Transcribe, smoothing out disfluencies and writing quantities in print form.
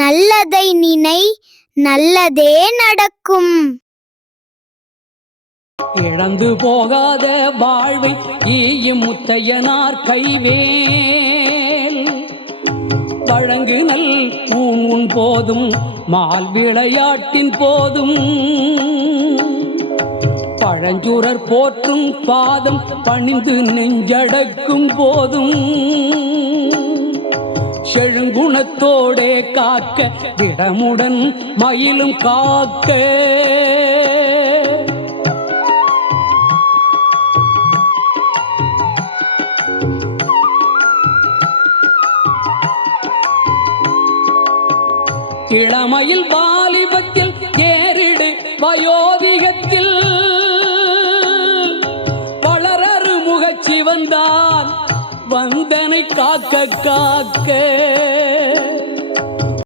நல்லதை நினை, நல்லதே நடக்கும். இழந்து போகாத வாழ்வை ஈயும் முத்தையனார் கைவேல் வழங்கு நல் உன் போதும் மால் விளையாட்டின் போதும் பழஞ்சுரர் போற்றும் பாதம் பணிந்து நெஞ்சடக்கும் போதும் செழுங்குணத்தோடே காக்க விடமுடன் மயிலும் காக்க இளமையில் வாலிபத்தில் ஏறிடு வயோதிகத்தில் வளரறு முகச்சிவந்தான் வந்தனை காக்க காக்க